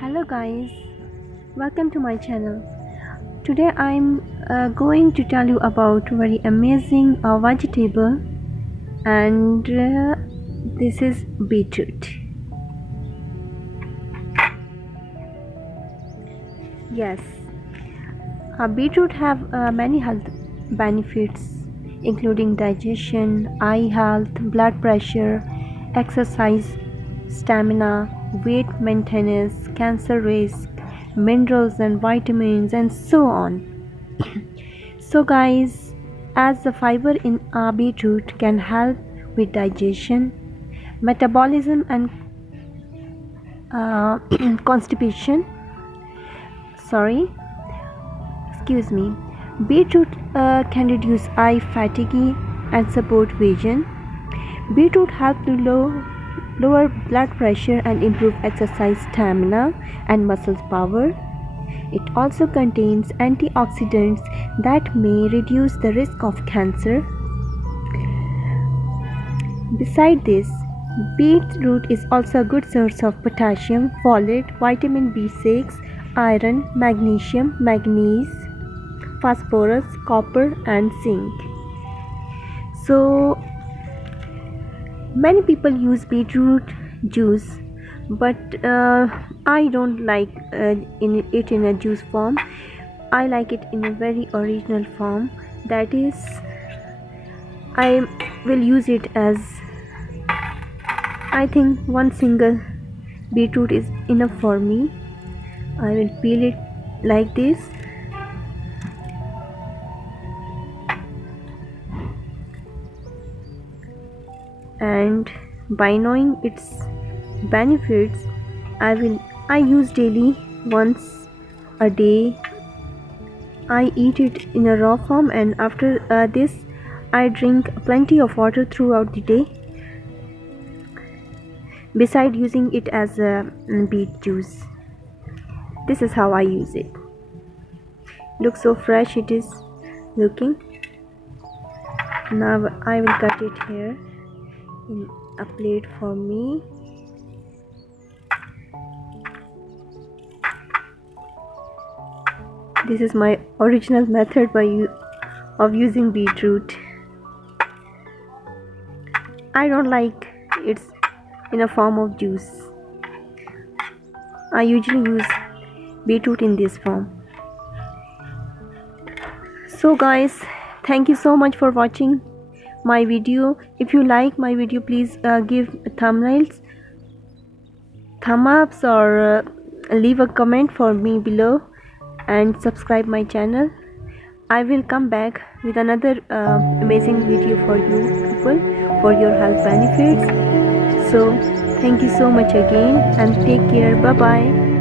Hello guys, welcome to my channel. Today I'm going to tell you about very amazing vegetable, and this is beetroot. Yes, beetroot have many health benefits including digestion, eye health, blood pressure, exercise, stamina, weight maintenance, cancer risk, minerals and vitamins, and so on. So guys, as the fiber in beetroot can help with digestion, metabolism, and constipation. Sorry, excuse me. Beetroot can reduce eye fatigue and support vision. Beetroot helps to lower blood pressure and improve exercise stamina and muscle power. It also contains antioxidants that may reduce the risk of cancer. Besides this, beetroot is also a good source of potassium, folate, vitamin B6, iron, magnesium, manganese, phosphorus, copper, and zinc. So many people use beetroot juice, but I don't like it in a juice form. I like it in a very original form. That is, I will use it as, I think one single beetroot is enough for me. I will peel it like this. And by knowing its benefits, I use daily once a day. I eat it in a raw form, and after this I drink plenty of water throughout the day, beside using it as a beet juice. This is how I use it. Look so fresh it is looking. Now I will cut it here in a plate for me. This is my original method of using beetroot. I don't like it in a form of juice. I usually use beetroot in this form. So guys, thank you so much for watching my video. If you like my video, please give thumbnails, thumb ups, or leave a comment for me below, and subscribe my channel. I will come back with another amazing video for you people, for your health benefits. So thank you so much again, and take care. Bye bye.